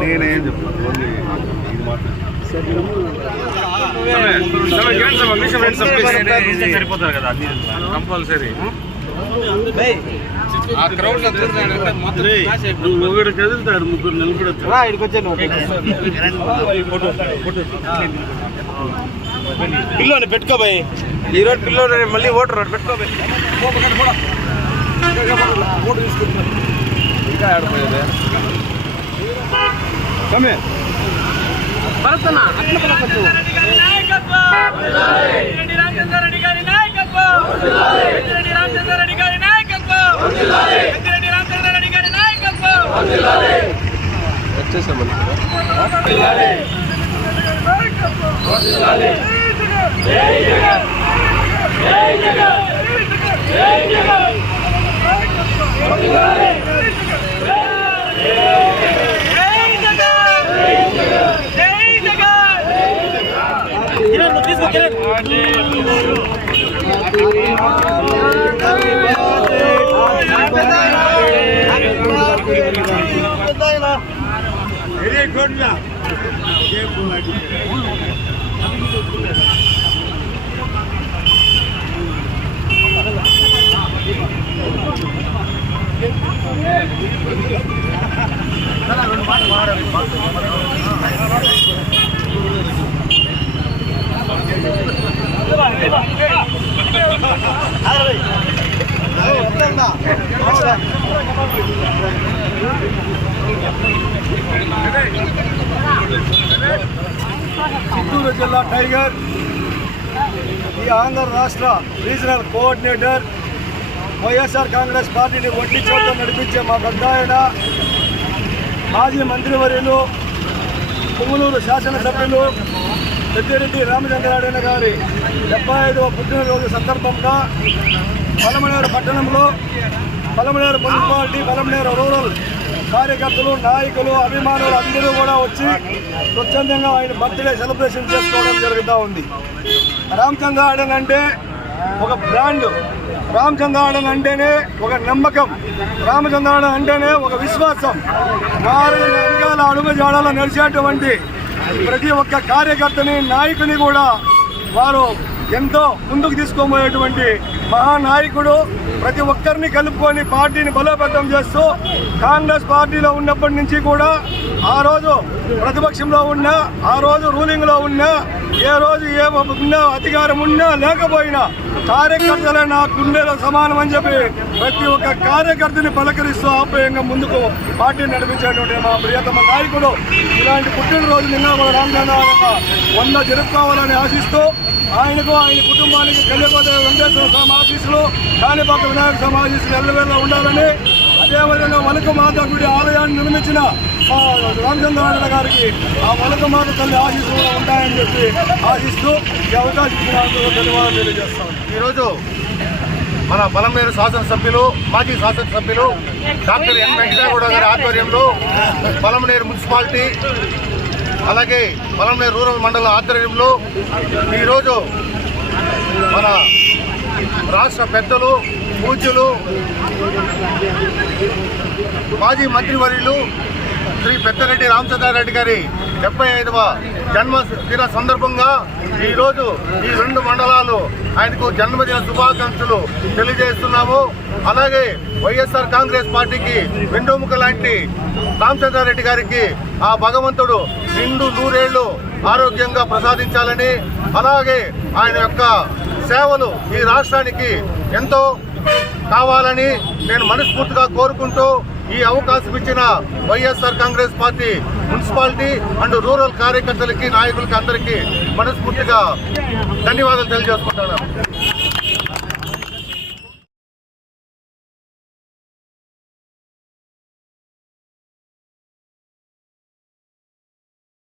నేనేం చెప్తాను సరిపోతారు కదా కంపల్సరీ ఒకటి కదులుతాడు ముగ్గురు నిలబడతాడు పిల్లోని పెట్టుకోబోయ్ ఈరోజు పిల్లోని మళ్ళీ ఓటర్ పెట్టుకోబోయ్ ఓటు తీసుకుంటున్నారు ఇంకా ఆడిపోయేది కమే భరతన్న అట్లా వచ్చేసామని వెరీ గుడ్ చిత్తూరు జిల్లా టైగర్ ఈ ఆంధ్ర రాష్ట్ర రీజనల్ కోఆర్డినేటర్ వైఎస్ఆర్ కాంగ్రెస్ పార్టీని ఒంటి చోట నడిపించే మా పెద్ద ఆయన మాజీ మంత్రివర్యులు పుంగళూరు శాసనసభ్యులు పెద్దిరెడ్డి రామచంద్రారెడ్డి గారి 75వ పుట్టినరోజు సందర్భంగా పలమనేరు పట్టణంలో పలమనేరు మున్సిపాలిటీ పలమనేరు రూరల్ కార్యకర్తలు నాయకులు అభిమానులు అందరూ కూడా వచ్చి స్వచ్ఛందంగా ఆయన బర్త్డే సెలబ్రేషన్ చేసుకోవడం జరుగుతూ ఉంది. రామచంద్రారెడ్డి అంటే ఒక బ్రాండ్, రామచంద్రారెడ్డి అంటేనే ఒక నమ్మకం, రామచంద్రారెడ్డి అంటేనే ఒక విశ్వాసం. వారి వెనకాల అడుగుజాడలో నడిచేటువంటి ప్రతి ఒక్క కార్యకర్తని నాయకుని కూడా వారు ఎంతో ముందుకు తీసుకోబోయేటువంటి మహానాయకుడు. ప్రతి ఒక్కరిని కలుపుకొని పార్టీని బలోపేతం చేస్తూ కాంగ్రెస్ పార్టీలో ఉన్నప్పటి నుంచి కూడా ఆ రోజు ప్రతిపక్షంలో ఉన్నా, ఆ రోజు రూలింగ్లో ఉన్నా, ఏ రోజు ఏ ఉన్నా అధికారం ఉన్నా లేకపోయినా కార్యకర్తలే నా గుండెలో సమానం అని చెప్పి ప్రతి ఒక్క కార్యకర్తని పలకరిస్తూ ఆప్యాయంగా ముందుకు పార్టీ నడిపించేటువంటి మా ప్రియతమ నాయకుడు. ఇలాంటి పుట్టినరోజు నిన్న రామచంద్రరావు 100 జరుపుకోవాలని ఆశిస్తూ ఆయనకు ఆయన కుటుంబానికి కలిగిపోతే వెంకటేశ్వర స్వామి ఆశీస్సులు, కాణిపాక వినాయక స్వామి ఆశీస్సులు ఎల్లవేళ ఉండాలని, అదేవిధంగా వనకమాత గుడి ఆలయాన్ని నిర్మించిన రామచంద్రారెడ్డి గారికి ఆ వనకమాత తల్లి ఆశీస్సులు ఉంటాయని చెప్పి ఆశిస్తూ ఈ అవకాశం ధన్యవాదాలు తెలియజేస్తాం. ఈరోజు మన పలమనేరు శాసనసభ్యులు మాజీ శాసనసభ్యులు డాక్టర్ ఎన్ వెంకటగౌడ గారి ఆధ్వర్యంలో పలమనేరు మున్సిపాలిటీ అలాగే పలమనేరు రూరల్ మండల ఆధ్వర్యంలో ఈరోజు మన రాష్ట్ర పెద్దలు పూజ్యులు మాజీ మంత్రివర్యులు శ్రీ పెద్దిరెడ్డి రామచంద్రారెడ్డి గారి 75వ జన్మదిన సందర్భంగా ఈరోజు ఈ 2 మండలాలు ఆయనకు జన్మదిన శుభాకాంక్షలు తెలియజేస్తున్నాము. అలాగే వైఎస్ఆర్ కాంగ్రెస్ పార్టీకి వెండుముక లాంటి రామచంద్రారెడ్డి గారికి ఆ భగవంతుడు నిండు 100 ఏళ్లు ఆరోగ్యంగా ప్రసాదించాలని, అలాగే ఆయన యొక్క సేవలు ఈ రాష్ట్రానికి ఎంతో కావాలని నేను మనస్ఫూర్తిగా కోరుకుంటూ ఈ అవకాశం ఇచ్చిన YSR Congress party municipality and rural కార్యకర్తలకి నాయకులకి అందరికీ మనస్ఫూర్తిగా ధన్యవాదాలు తెలియజేసుకుంటున్నాను.